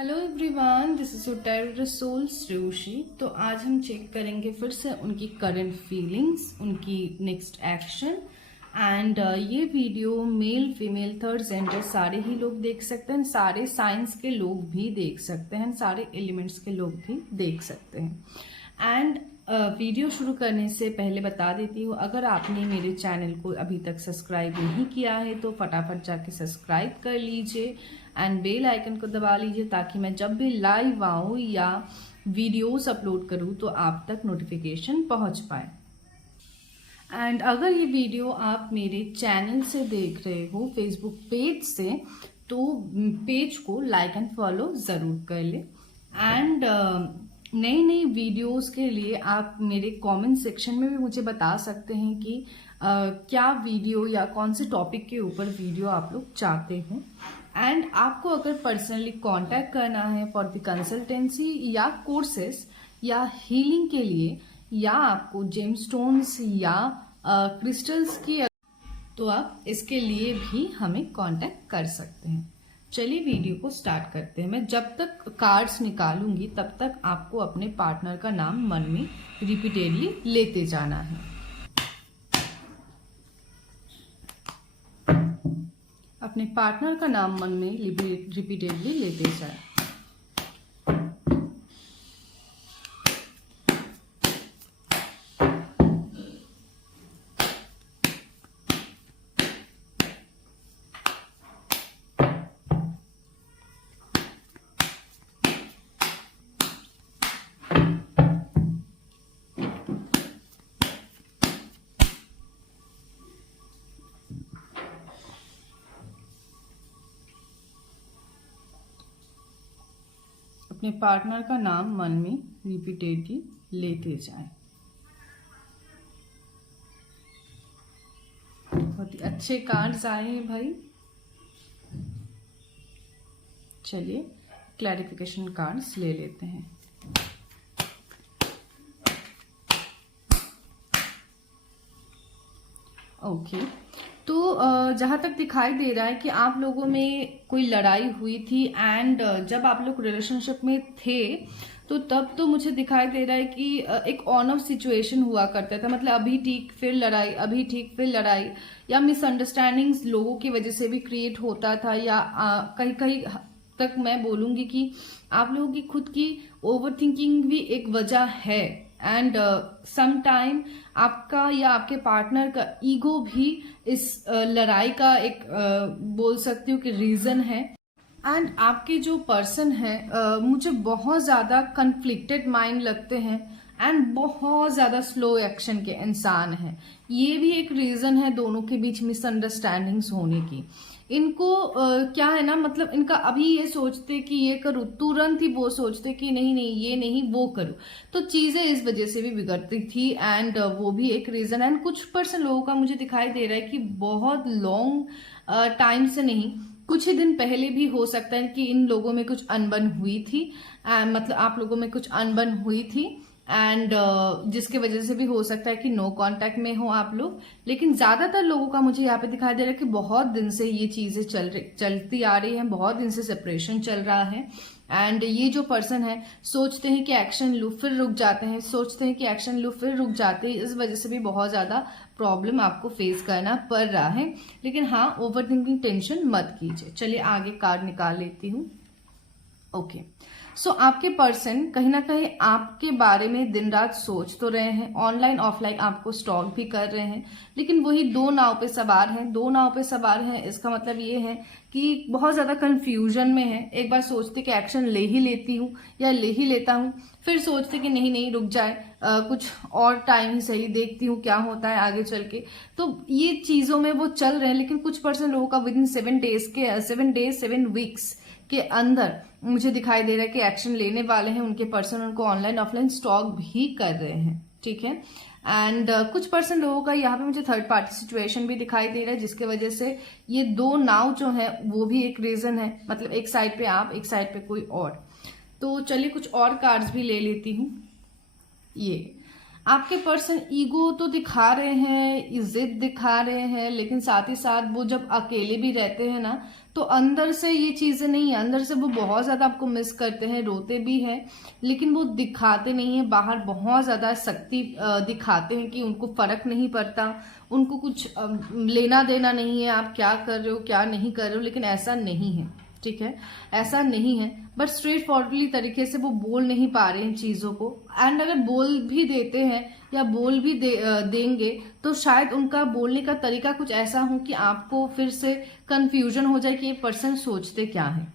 Hello everyone, this is your tarot soul Shreyoshi. तो आज हम चेक करेंगे फिर से उनकी करंट फीलिंग्स, उनकी नेक्स्ट एक्शन। एंड ये video male female third gender सारे ही लोग देख सकते हैं, सारे साइंस के लोग भी देख सकते हैं, सारे एलिमेंट्स के लोग भी देख सकते हैं। एंड वीडियो शुरू करने से पहले बता देती हूँ, अगर आपने मेरे चैनल को अभी तक सब्सक्राइब नहीं किया है तो फटाफट जाके सब्सक्राइब कर लीजिए एंड बेल आइकन को दबा लीजिए, ताकि मैं जब भी लाइव आऊँ या वीडियोस अपलोड करूँ तो आप तक नोटिफिकेशन पहुँच पाए। एंड अगर ये वीडियो आप मेरे चैनल से देख रहे हो, फेसबुक पेज से, तो पेज को लाइक एंड फॉलो ज़रूर कर ले। एंड नई नई वीडियोस के लिए आप मेरे कमेंट सेक्शन में भी मुझे बता सकते हैं कि क्या वीडियो या कौन से टॉपिक के ऊपर वीडियो आप लोग चाहते हो। एंड आपको अगर पर्सनली कांटेक्ट करना है फॉर द कंसल्टेंसी या कोर्सेस या हीलिंग के लिए, या आपको जेमस्टोन्स या क्रिस्टल्स की, तो आप इसके लिए भी हमें कांटेक्ट कर सकते हैं। चलिए वीडियो को स्टार्ट करते हैं। मैं जब तक कार्ड्स निकालूंगी तब तक आपको अपने पार्टनर का नाम मन में रिपीटेडली लेते जाना है। अपने पार्टनर का नाम मन में रिपीटेडली लेते जाए। अपने पार्टनर का नाम मन में रिपीटेडली लेते जाएं। बहुत ही अच्छे कार्ड्स आए हैं भाई। चलिए क्लैरिफिकेशन कार्ड्स ले लेते हैं। ओके, तो जहाँ तक दिखाई दे रहा है कि आप लोगों में कोई लड़ाई हुई थी। एंड जब आप लोग रिलेशनशिप में थे तो तब तो मुझे दिखाई दे रहा है कि एक ऑन ऑफ सिचुएशन हुआ करता था। मतलब अभी ठीक फिर लड़ाई, अभी ठीक फिर लड़ाई, या मिसअंडरस्टैंडिंग्स लोगों की वजह से भी क्रिएट होता था। या कहीं कहीं तक मैं बोलूंगी कि आप लोगों की खुद की ओवर थिंकिंग भी एक वजह है। एंड सम टाइम आपका या आपके पार्टनर का ईगो भी इस लड़ाई का एक बोल सकती हूँ कि रीजन है। एंड आपके जो पर्सन है मुझे बहुत ज्यादा कन्फ्लिक्टेड माइंड लगते हैं एंड बहुत ज्यादा स्लो एक्शन के इंसान हैं। ये भी एक रीजन है दोनों के बीच मिसअंडरस्टैंडिंग्स होने की। इनको क्या है ना, मतलब इनका अभी ये सोचते कि ये करूँ, तुरंत ही वो सोचते कि नहीं नहीं ये नहीं वो करूँ, तो चीजें इस वजह से भी बिगड़ती थी। एंड वो भी एक रीजन है। एंड कुछ पर्सन लोगों का मुझे दिखाई दे रहा है कि बहुत लॉन्ग टाइम से नहीं, कुछ ही दिन पहले भी हो सकता है कि इन लोगों में कुछ अनबन हुई थी। मतलब आप लोगों में कुछ अनबन हुई थी। एंड जिसके वजह से भी हो सकता है कि नो कांटेक्ट में हो आप लोग। लेकिन ज्यादातर लोगों का मुझे यहाँ पे दिखाई दे रहा है कि बहुत दिन से ये चीजें चलती आ रही हैं, बहुत दिन से सेपरेशन चल रहा है। एंड ये जो पर्सन है सोचते हैं कि एक्शन लूँ फिर रुक जाते हैं, सोचते हैं कि एक्शन लूँ फिर रुक जाते हैं। इस वजह से भी बहुत ज्यादा प्रॉब्लम आपको फेस करना पड़ रहा है। लेकिन हाँ, ओवर थिंकिंग टेंशन मत कीजिए। चलिए आगे कार्ड निकाल लेती हूँ। ओके, सो आपके पर्सन कहीं ना कहीं आपके बारे में दिन रात सोच तो रहे हैं, ऑनलाइन ऑफलाइन आपको स्टॉक भी कर रहे हैं, लेकिन वही दो नाव पे सवार हैं। दो नाव पे सवार हैं इसका मतलब ये है कि बहुत ज्यादा कंफ्यूजन में है। एक बार सोचते कि एक्शन ले ही लेती हूँ या ले ही लेता हूँ, फिर सोचते कि नहीं नहीं रुक जाए, कुछ और टाइम ही सही, देखती हूँ क्या होता है आगे चल के। तो ये चीजों में वो चल रहे हैं। लेकिन कुछ पर्सन लोगों का विद इन 7 वीक्स के अंदर मुझे दिखाई दे रहा है कि एक्शन लेने वाले हैं उनके पर्सन, उनको ऑनलाइन ऑफलाइन स्टॉक भी कर रहे हैं। ठीक है। एंड कुछ पर्सन लोगों का यहाँ पे मुझे थर्ड पार्टी सिचुएशन भी दिखाई दे रहा है, जिसके वजह से ये दो नाव जो है वो भी एक रीजन है। मतलब एक साइड पे आप, एक साइड पे कोई और। तो चलिए कुछ और कार्ड्स भी ले लेती हूँ। ये आपके पर्सन ईगो तो दिखा रहे हैं, जिद दिखा रहे हैं, लेकिन साथ ही साथ वो जब अकेले भी रहते हैं ना, तो अंदर से ये चीजें नहीं है, अंदर से वो बहुत ज्यादा आपको मिस करते हैं, रोते भी हैं, लेकिन वो दिखाते नहीं है। बाहर बहुत ज्यादा शक्ति दिखाते हैं कि उनको फर्क नहीं पड़ता, उनको कुछ लेना देना नहीं है आप क्या कर रहे हो क्या नहीं कर रहे हो, लेकिन ऐसा नहीं है, ठीक है, ऐसा नहीं है। बट स्ट्रेट फॉरवर्डली तरीके से वो बोल नहीं पा रहे हैं चीजों को, एंड अगर बोल भी देते हैं या बोल भी देंगे तो शायद उनका बोलने का तरीका कुछ ऐसा हो कि आपको फिर से कंफ्यूजन हो जाए कि ये पर्सन सोचते क्या है।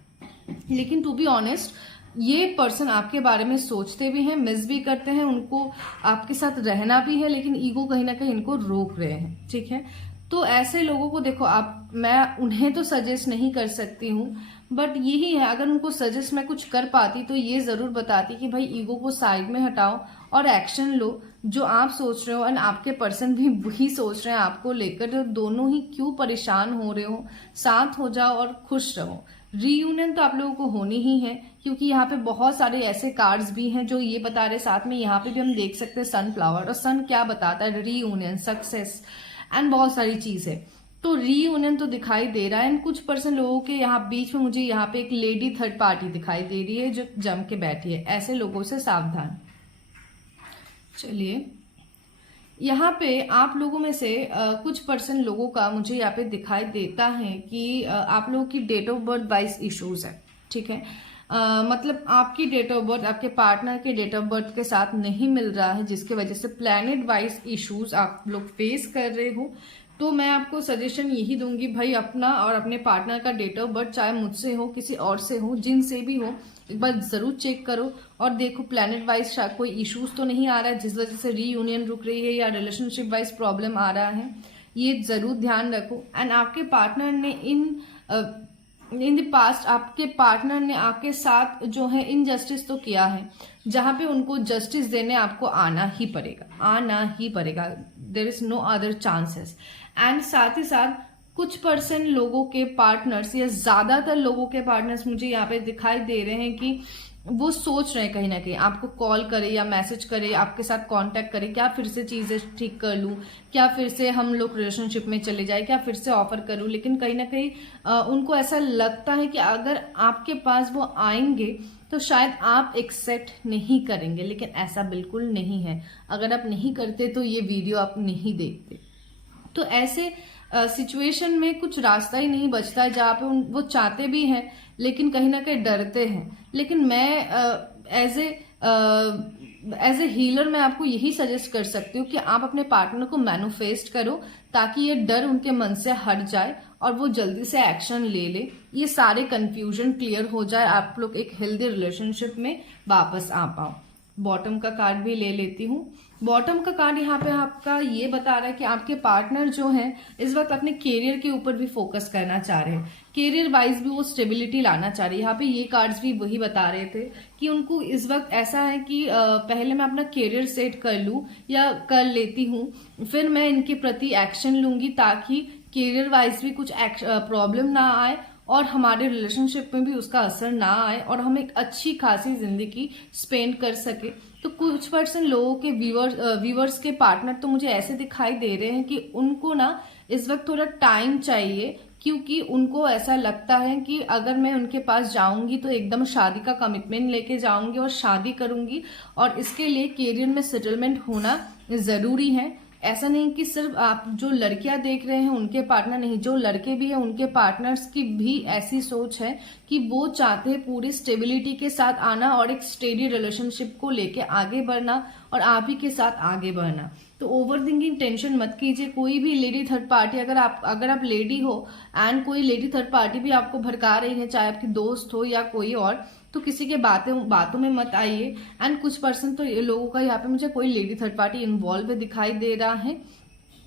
लेकिन टू बी ऑनेस्ट, ये पर्सन आपके बारे में सोचते भी हैं, मिस भी करते हैं, उनको आपके साथ रहना भी है, लेकिन ईगो कहीं ना कहीं इनको रोक रहे हैं, ठीक है। तो ऐसे लोगों को देखो, आप, मैं उन्हें तो सजेस्ट नहीं कर सकती हूँ, बट यही है, अगर उनको सजेस्ट मैं कुछ कर पाती तो ये जरूर बताती कि भाई ईगो को साइड में हटाओ और एक्शन लो। जो आप सोच रहे हो और आपके पर्सन भी वही सोच रहे हैं आपको लेकर, तो दोनों ही क्यों परेशान हो रहे हो, साथ हो जाओ और खुश रहो। रीयूनियन तो आप लोगों को होनी ही है, क्योंकि यहाँ पे बहुत सारे ऐसे कार्ड्स भी हैं जो ये बता रहे, साथ में यहाँ पे भी हम देख सकते हैं सनफ्लावर, और सन क्या बताता है, रीयूनियन, सक्सेस एंड बहुत सारी चीजें। तो रीयूनियन तो दिखाई दे रहा है, एंड कुछ पर्सन लोगों के यहाँ बीच में मुझे यहाँ पे एक लेडी थर्ड पार्टी दिखाई दे रही है जो जम के बैठी है, ऐसे लोगों से सावधान। चलिए, यहाँ पे आप लोगों में से कुछ पर्सन लोगों का मुझे यहाँ पे दिखाई देता है कि आप लोगों की date of birth wise issues है, ठीक है। मतलब आपकी डेट ऑफ बर्थ आपके पार्टनर के डेट ऑफ बर्थ के साथ नहीं मिल रहा है, जिसकी वजह से प्लैनेट वाइज इश्यूज आप लोग फेस कर रहे हो। तो मैं आपको सजेशन यही दूंगी, भाई अपना और अपने पार्टनर का डेट ऑफ बर्थ, चाहे मुझसे हो किसी और से हो, जिनसे भी हो, एक बार जरूर चेक करो और देखो प्लैनेट वाइज कोई इश्यूज तो नहीं आ रहा है जिस वजह से रीयूनियन रुक रही है या रिलेशनशिप वाइज प्रॉब्लम आ रहा है, ये जरूर ध्यान रखो। एंड आपके पार्टनर ने इन द पास्ट आपके पार्टनर ने आपके साथ जो है इनजस्टिस तो किया है, जहां पे उनको जस्टिस देने आपको आना ही पड़ेगा, there is no other chances. And साथ ही साथ कुछ पर्सन लोगों के पार्टनर्स या ज्यादातर लोगों के पार्टनर्स मुझे यहाँ पे दिखाई दे रहे हैं कि वो सोच रहे हैं कहीं ना कहीं आपको कॉल करे या मैसेज करे, आपके साथ कांटेक्ट करे, क्या फिर से चीजें ठीक कर लूं, क्या फिर से हम लोग रिलेशनशिप में चले जाए, क्या फिर से ऑफर करूं। लेकिन कहीं ना कहीं उनको ऐसा लगता है कि अगर आपके पास वो आएंगे तो शायद आप एक्सेप्ट नहीं करेंगे, लेकिन ऐसा बिल्कुल नहीं है। अगर आप नहीं करते तो ये वीडियो आप नहीं देखते। तो ऐसे सिचुएशन में कुछ रास्ता ही नहीं बचता है जहाँ पे वो चाहते भी हैं लेकिन कहीं ना कहीं डरते हैं। लेकिन मैं एज ए हीलर मैं आपको यही सजेस्ट कर सकती हूँ कि आप अपने पार्टनर को मैनिफेस्ट करो ताकि ये डर उनके मन से हट जाए और वो जल्दी से एक्शन ले ले, ये सारे कंफ्यूजन क्लियर हो जाए, आप लोग एक हेल्दी रिलेशनशिप में वापस आ पाओ। बॉटम का कार्ड भी ले लेती हूँ। बॉटम का कार्ड यहाँ पे आपका ये बता रहा है कि आपके पार्टनर जो है इस वक्त अपने कैरियर के ऊपर भी फोकस करना चाह रहे हैं, कैरियर वाइज भी वो स्टेबिलिटी लाना चाह रही है। यहाँ पे ये कार्ड्स भी वही बता रहे थे कि उनको इस वक्त ऐसा है कि पहले मैं अपना कैरियर सेट कर लूं या कर लेती हूँ, फिर मैं इनके प्रति एक्शन लूंगी ताकि कैरियर वाइज भी कुछ प्रॉब्लम ना आए और हमारे रिलेशनशिप में भी उसका असर ना आए और हम एक अच्छी खासी जिंदगी स्पेंड कर सके। तो कुछ पर्सन लोगों के व्यूअर्स के पार्टनर तो मुझे ऐसे दिखाई दे रहे हैं कि उनको ना इस वक्त थोड़ा टाइम चाहिए, क्योंकि उनको ऐसा लगता है कि अगर मैं उनके पास जाऊंगी तो एकदम शादी का कमिटमेंट लेके जाऊंगी और शादी करूंगी, और इसके लिए कैरियर में सेटलमेंट होना जरूरी है। ऐसा नहीं कि सिर्फ आप जो लड़कियां देख रहे हैं उनके पार्टनर नहीं, जो लड़के भी हैं उनके पार्टनर्स की भी ऐसी सोच है कि वो चाहते हैं पूरी स्टेबिलिटी के साथ आना और एक स्टेडी रिलेशनशिप को लेके आगे बढ़ना और आप ही के साथ आगे बढ़ना। तो ओवर थिंकिंग टेंशन मत कीजिए। कोई भी लेडी थर्ड पार्टी, अगर आप लेडी हो एंड कोई लेडी थर्ड पार्टी भी आपको भड़का रही है, चाहे आपकी दोस्त हो या कोई और, तो किसी के बातों में मत आइए। एंड कुछ पर्सन तो ये लोगों का यहाँ पे मुझे कोई लेडी थर्ड पार्टी इन्वॉल्व दिखाई दे रहा है,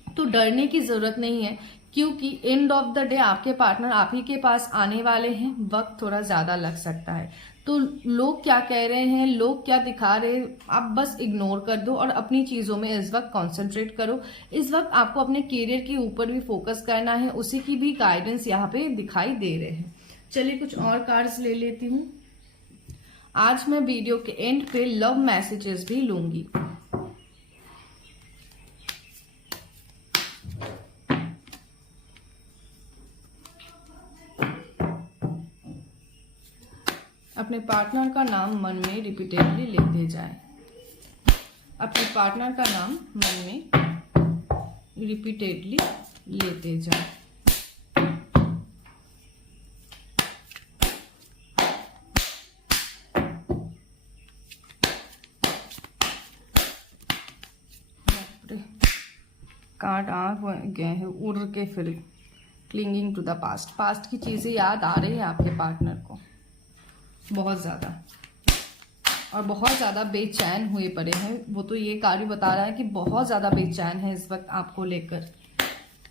तो डरने की जरूरत नहीं है, क्योंकि एंड ऑफ द डे आपके पार्टनर आप ही के पास आने वाले हैं। वक्त थोड़ा ज्यादा लग सकता है, तो लोग क्या कह रहे हैं, लोग क्या दिखा रहे हैं, आप बस इग्नोर कर दो और अपनी चीजों में इस वक्त कंसंट्रेट करो। इस वक्त आपको अपने कैरियर के ऊपर भी फोकस करना है, उसी की भी गाइडेंस यहाँ पे दिखाई दे रहे हैं। चलिए कुछ और कार्ड्स ले लेती हूँ। आज मैं वीडियो के एंड पे लव मैसेजेस भी लूंगी। अपने पार्टनर का नाम मन में रिपीटेडली लेते जाएं। अपने पार्टनर का नाम मन में रिपीटेडली लेते जाएं। कार्ड आ गए हैं उड़ के, फिर clinging to the past. Past की चीज़ें याद आ रही है आपके पार्टनर को बहुत ज़्यादा, और बहुत ज़्यादा बेचैन हुए पड़े हैं। वो तो ये कार्ड बता रहा है कि बहुत ज़्यादा बेचैन है इस वक्त आपको लेकर,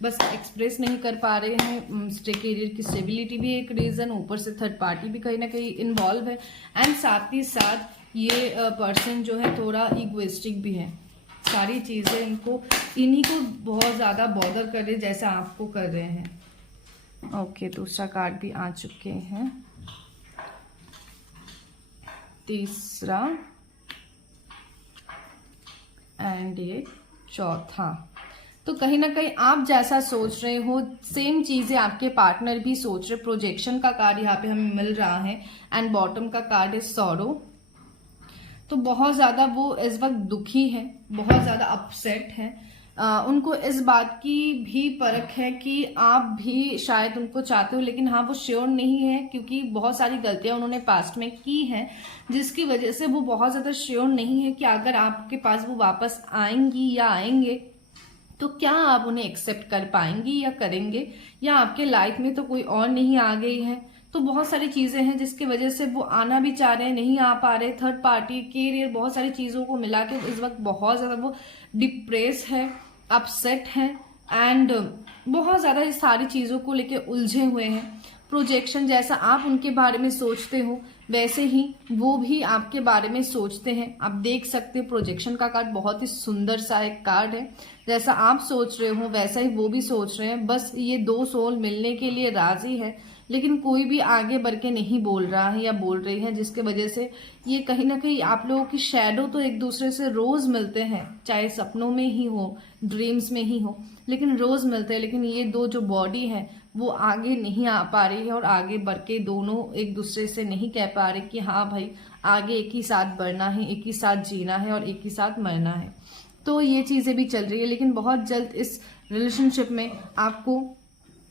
बस एक्सप्रेस नहीं कर पा रहे हैं। करियर की स्टेबिलिटी भी एक रीज़न, ऊपर से थर्ड पार्टी भी कहीं ना कहीं इन्वॉल्व है, एंड साथ ही साथ ये पर्सन जो है थोड़ा इगोइस्टिक भी है। सारी चीज़ें इन्हीं को बहुत ज़्यादा बॉदर कर रहे जैसा आपको कर रहे हैं। ओके, दूसरा कार्ड भी आ चुके हैं, तीसरा एंड ये चौथा। तो कहीं ना कहीं आप जैसा सोच रहे हो सेम चीज़ें आपके पार्टनर भी सोच रहे। प्रोजेक्शन का कार्ड यहाँ पे हमें मिल रहा है, एंड बॉटम का कार्ड है सॉरो। तो बहुत ज़्यादा वो इस वक्त दुखी है, बहुत ज़्यादा अपसेट है। उनको इस बात की भी परख है कि आप भी शायद उनको चाहते हो, लेकिन हाँ वो श्योर नहीं है, क्योंकि बहुत सारी गलतियां उन्होंने पास्ट में की हैं, जिसकी वजह से वो बहुत ज़्यादा श्योर नहीं है कि अगर आपके पास वो वापस आएंगी या आएंगे तो क्या आप उन्हें एक्सेप्ट कर पाएंगी या करेंगे, या आपके लाइफ में तो कोई और नहीं आ गई है। तो बहुत सारी चीज़ें हैं जिसकी वजह से वो आना भी चाह रहे हैं, नहीं आ पा रहे। थर्ड पार्टी, कैरियर, बहुत सारी चीज़ों को मिला के इस वक्त बहुत ज़्यादा वो डिप्रेस है, अपसेट है, एंड बहुत ज़्यादा इस सारी चीज़ों को लेके उलझे हुए हैं। प्रोजेक्शन, जैसा आप उनके बारे में सोचते हो वैसे ही वो भी आपके बारे में सोचते हैं। आप देख सकते हो प्रोजेक्शन का कार्ड बहुत ही सुंदर सा एक कार्ड है। जैसा आप सोच रहे हो वैसा ही वो भी सोच रहे हैं। बस ये दो सोल मिलने के लिए राजी है, लेकिन कोई भी आगे बढ़ के नहीं बोल रहा है या बोल रही है, जिसके वजह से ये कहीं ना कहीं आप लोगों की शैडो तो एक दूसरे से रोज मिलते हैं, चाहे सपनों में ही हो, ड्रीम्स में ही हो, लेकिन रोज मिलते हैं। लेकिन ये दो जो बॉडी है वो आगे नहीं आ पा रही है, और आगे बढ़ के दोनों एक दूसरे से नहीं कह पा रहे कि हाँ भाई आगे एक ही साथ बढ़ना है, एक ही साथ जीना है और एक ही साथ मरना है। तो ये चीज़ें भी चल रही है, लेकिन बहुत जल्द इस रिलेशनशिप में आपको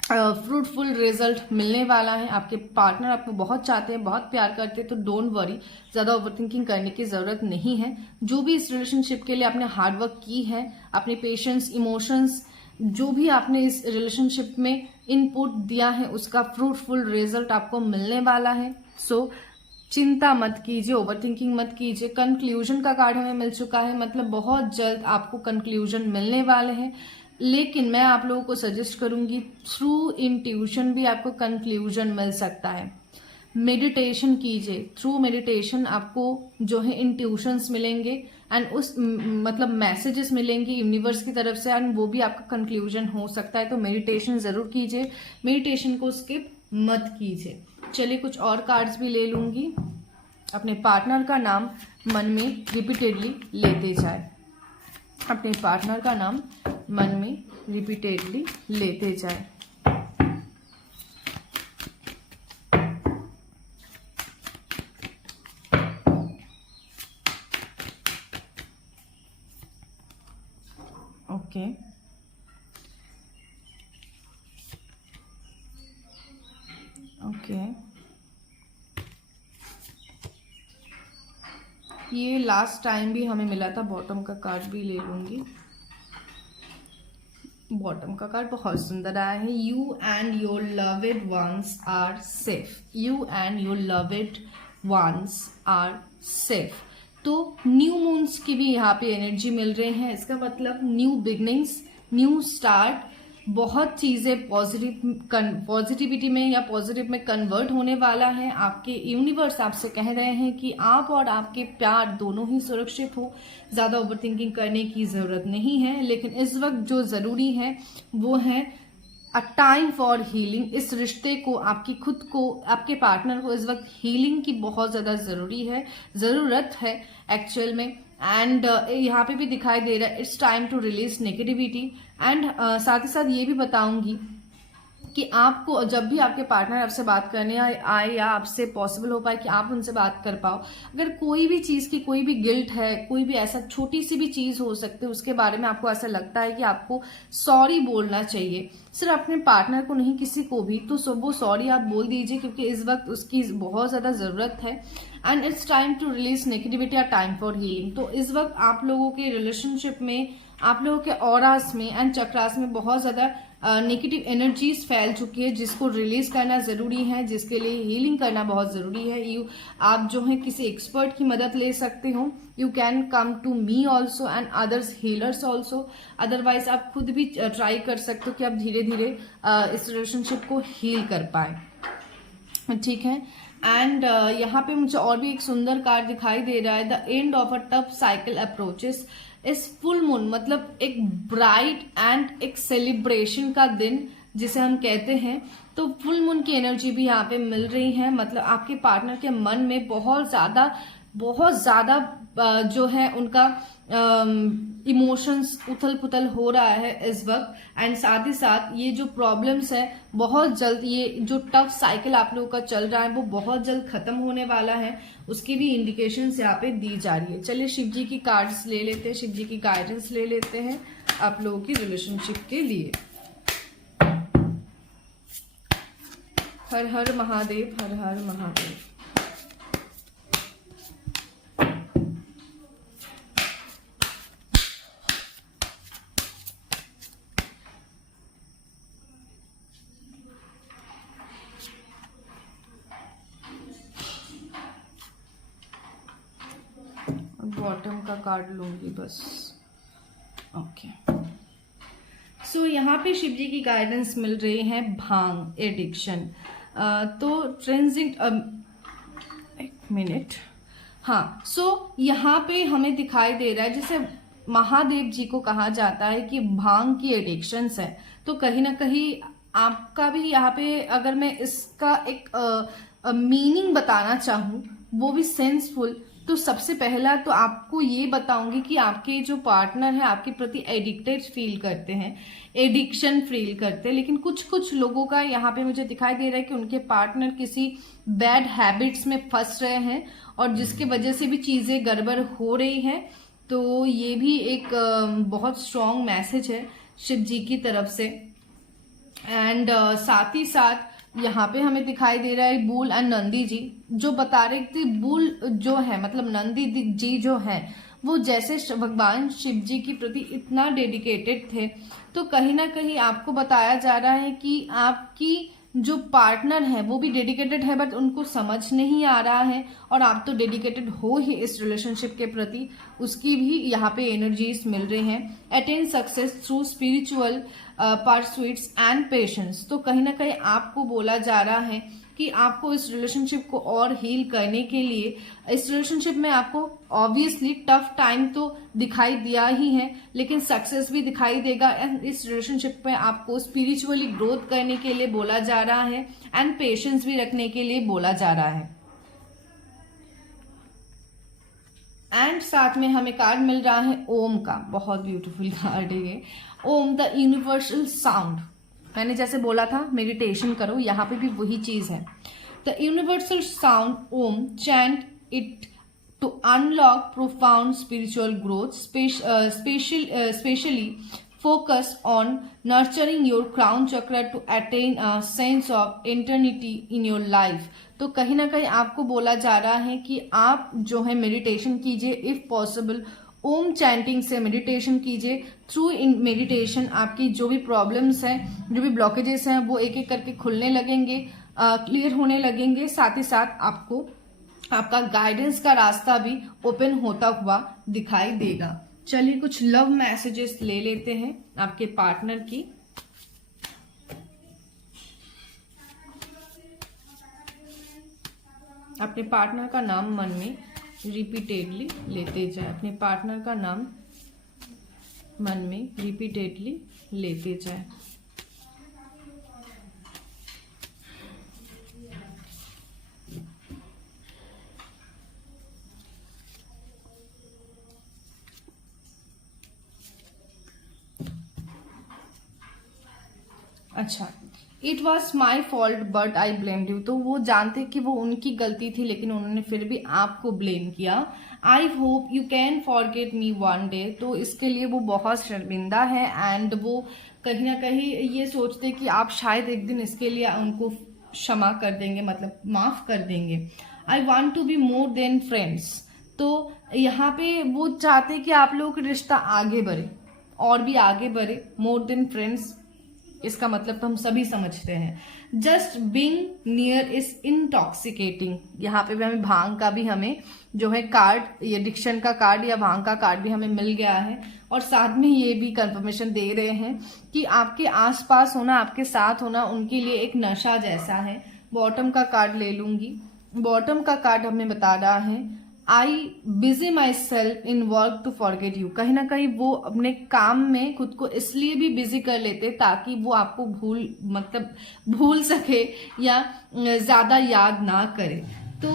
फ्रूटफुल रिजल्ट मिलने वाला है। आपके पार्टनर आपको बहुत चाहते हैं, बहुत प्यार करते हैं, तो डोंट वरी, ज़्यादा ओवरथिंकिंग करने की ज़रूरत नहीं है। जो भी इस रिलेशनशिप के लिए आपने हार्डवर्क की है, अपने पेशेंस, इमोशंस, जो भी आपने इस रिलेशनशिप में इनपुट दिया है, उसका फ्रूटफुल रिजल्ट आपको मिलने वाला है। सो चिंता मत कीजिए, ओवरथिंकिंग मत कीजिए। कंक्लूजन का कार्ड हमें मिल चुका है, मतलब बहुत जल्द आपको कंक्लूजन मिलने वाले हैं। लेकिन मैं आप लोगों को सजेस्ट करूंगी थ्रू इंट्यूशन भी आपको कंक्लूजन मिल सकता है। मेडिटेशन कीजिए, थ्रू मेडिटेशन आपको जो है इंट्यूशंस मिलेंगे, एंड उस मतलब मैसेजेस मिलेंगे यूनिवर्स की तरफ से, एंड वो भी आपका कंक्लूजन हो सकता है। तो मेडिटेशन जरूर कीजिए, मेडिटेशन को स्किप मत कीजिए। चलिए कुछ और कार्ड्स भी ले लूंगी। अपने पार्टनर का नाम मन में रिपीटेडली लेते जाए। अपने पार्टनर का नाम मन में रिपीटेडली लेते जाए। ओके, ओके, ये लास्ट टाइम भी हमें मिला था। बॉटम का कार्ड भी ले लूंगी। बॉटम का कार्ड बहुत सुंदर आया है। You and your loved ones are safe. You and your loved ones are safe. तो न्यू मून्स की भी यहाँ पे एनर्जी मिल रही है। इसका मतलब न्यू बिगनिंग्स, न्यू स्टार्ट, बहुत चीजें पॉजिटिविटी में या पॉजिटिव में कन्वर्ट होने वाला है। आपके यूनिवर्स आपसे कह रहे हैं कि आप और आपके प्यार दोनों ही सुरक्षित हो, ज्यादा ओवरथिंकिंग करने की जरूरत नहीं है। लेकिन इस वक्त जो जरूरी है वो है अ टाइम फॉर हीलिंग। इस रिश्ते को, आपकी खुद को, आपके पार्टनर को इस वक्त हीलिंग की बहुत ज्यादा जरूरत है एक्चुअल में। एंड यहाँ पे भी दिखाई दे रहा है it's time to release negativity. And साथ ही साथ ये भी बताऊंगी कि आपको जब भी आपके पार्टनर आपसे बात करने आए या आपसे पॉसिबल हो पाए कि आप उनसे बात कर पाओ, अगर कोई भी चीज की कोई भी गिल्ट है, कोई भी ऐसा छोटी सी भी चीज हो सकती है उसके बारे में आपको ऐसा लगता है कि आपको सॉरी बोलना चाहिए, सिर्फ अपने पार्टनर को नहीं किसी को भी, तो वो सॉरी आप बोल दीजिए, क्योंकि इस वक्त उसकी बहुत ज्यादा जरूरत है। And it's time to release negativity या टाइम फॉर हीलिंग। तो इस वक्त आप लोगों के रिलेशनशिप में, आप लोगों के ऑरास में एंड चक्रास में बहुत ज्यादा नेगेटिव एनर्जीज फैल चुकी है, जिसको रिलीज करना जरूरी है, जिसके लिए हीलिंग करना बहुत जरूरी है। आप जो है किसी एक्सपर्ट की मदद ले सकते हो। You can come to me also and others healers also. Otherwise आप खुद भी ट्राई कर सकते हो कि आप धीरे धीरे इस रिलेशनशिप को हील कर पाए। ठीक है। एंड यहाँ पे मुझे और भी एक सुंदर कार्ड दिखाई दे रहा है, the end of a tough cycle approaches. इस फुल मून मतलब एक ब्राइट एंड एक सेलिब्रेशन का दिन जिसे हम कहते हैं, तो फुल मून की एनर्जी भी यहाँ पे मिल रही है। मतलब आपके पार्टनर के मन में बहुत ज्यादा जो है उनका इमोशंस उथल पुथल हो रहा है इस वक्त। एंड साथ ही साथ ये जो प्रॉब्लम्स है बहुत जल्द, ये जो टफ साइकिल आप लोगों का चल रहा है वो बहुत जल्द खत्म होने वाला है, उसकी भी इंडिकेशंस यहाँ पे दी जा रही है। चलिए शिव जी की कार्ड्स ले लेते हैं, शिव जी की गाइडेंस ले लेते हैं आप लोगों की रिलेशनशिप के लिए। हर हर महादेव, हर हर महादेव। बॉटम का कार्ड लूंगी बस। ओके। सो यहाँ पे शिव जी की गाइडेंस मिल रही है, भांग एडिक्शन। तो ट्रांजिट, एक मिनट, हाँ। सो यहाँ पे हमें दिखाई दे रहा है जैसे महादेव जी को कहा जाता है कि भांग की एडिक्शंस है, तो कहीं ना कहीं आपका भी यहाँ पे, अगर मैं इसका एक मीनिंग बताना चाहूँ वो भी सेंसफुल, तो सबसे पहला तो आपको ये बताऊंगी कि आपके जो पार्टनर है आपके प्रति एडिक्टेड फील करते हैं, एडिक्शन फील करते हैं। लेकिन कुछ कुछ लोगों का यहाँ पे मुझे दिखाई दे रहा है कि उनके पार्टनर किसी बैड हैबिट्स में फंस रहे हैं और जिसके वजह से भी चीजें गड़बड़ हो रही है। तो ये भी एक बहुत स्ट्रॉन्ग मैसेज है शिव जी की तरफ से। एंड साथ ही साथ यहाँ पे हमें दिखाई दे रहा है बुल एंड नंदी जी, जो बता रहे थे बुल जो है मतलब नंदी जी जो है वो जैसे भगवान शिव जी के प्रति इतना डेडिकेटेड थे, तो कहीं ना कहीं आपको बताया जा रहा है कि आपकी जो पार्टनर है वो भी डेडिकेटेड है, बट उनको समझ नहीं आ रहा है, और आप तो डेडिकेटेड हो ही इस रिलेशनशिप के प्रति, उसकी भी यहाँ पे एनर्जीज मिल रही हैं। Attain success through spiritual pursuits and patience. तो कहीं ना कहीं आपको बोला जा रहा है कि आपको इस रिलेशनशिप को और हील करने के लिए, इस रिलेशनशिप में आपको ऑब्वियसली टफ टाइम तो दिखाई दिया ही है, लेकिन सक्सेस भी दिखाई देगा। एंड इस रिलेशनशिप में आपको स्पिरिचुअली ग्रोथ करने के लिए बोला जा रहा है एंड पेशेंस भी रखने के लिए बोला जा रहा है। एंड साथ में हमें कार्ड मिल रहा है ओम का, बहुत ब्यूटीफुल कार्ड है ये। ओम द यूनिवर्सल साउंड, मैंने जैसे बोला था मेडिटेशन करो, यहाँ पे भी वही चीज है। The universal sound Om, chant it to unlock profound spiritual growth, specially focus on nurturing your crown chakra to attain a sense of eternity in your life। तो कहीं ना कहीं आपको बोला जा रहा है कि आप जो है मेडिटेशन कीजिए, इफ पॉसिबल ओम चैंटिंग से मेडिटेशन कीजिए। थ्रू इन मेडिटेशन आपकी जो भी प्रॉब्लम्स हैं, जो भी ब्लॉकेजेस हैं, वो एक एक करके खुलने लगेंगे, क्लियर होने लगेंगे। साथ ही साथ आपको आपका गाइडेंस का रास्ता भी ओपन होता हुआ दिखाई देगा। चलिए कुछ लव मैसेजेस ले लेते हैं आपके पार्टनर की। अपने पार्टनर का नाम मन में रिपीटेडली लेते जाए, अपने पार्टनर का नाम मन में रिपीटेडली लेते जाए। अच्छा, it was my fault but I blamed you. तो वो जानते कि वो उनकी गलती थी लेकिन उन्होंने फिर भी आपको ब्लेम किया। I hope you can forget me one day. तो इसके लिए वो बहुत शर्मिंदा है एंड वो कहीं ना कहीं ये सोचते कि आप शायद एक दिन इसके लिए उनको क्षमा कर देंगे, मतलब माफ कर देंगे। I want to be more than friends. तो यहाँ पे वो चाहते कि आप लोगों का रिश्ता आगे बढ़े और भी आगे बढ़े। मोर देन फ्रेंड्स इसका मतलब तो हम सभी समझते हैं। Just being near is intoxicating. यहाँ पे भी हमें भांग का भी हमें जो है कार्ड, ये डिक्शन का कार्ड या भांग का कार्ड भी हमें मिल गया है और साथ में ये भी कंफर्मेशन दे रहे हैं कि आपके आसपास होना, आपके साथ होना उनके लिए एक नशा जैसा है। बॉटम का कार्ड ले लूंगी। बॉटम का कार्ड हमें बता रहा है I busy myself in work to forget you. कहीं ना कहीं वो अपने काम में खुद को इसलिए भी बिजी कर लेते ताकि वो आपको भूल सके या ज्यादा याद ना करे। तो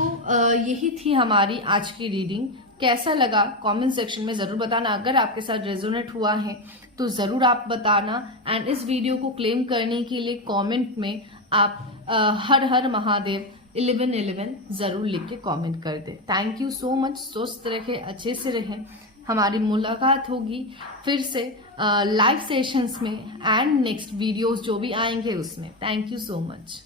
यही थी हमारी आज की रीडिंग। कैसा लगा कमेंट सेक्शन में जरूर बताना। अगर आपके साथ रेजोनेट हुआ है तो जरूर आप बताना एंड इस वीडियो को क्लेम करने के लिए कमेंट में आप हर हर महादेव 1111 जरूर लिख के कॉमेंट कर दे। Thank you so much. स्वस्थ रहे, अच्छे से रहे। हमारी मुलाकात होगी फिर से लाइव सेशंस में एंड नेक्स्ट वीडियोस जो भी आएंगे उसमें। Thank you so much.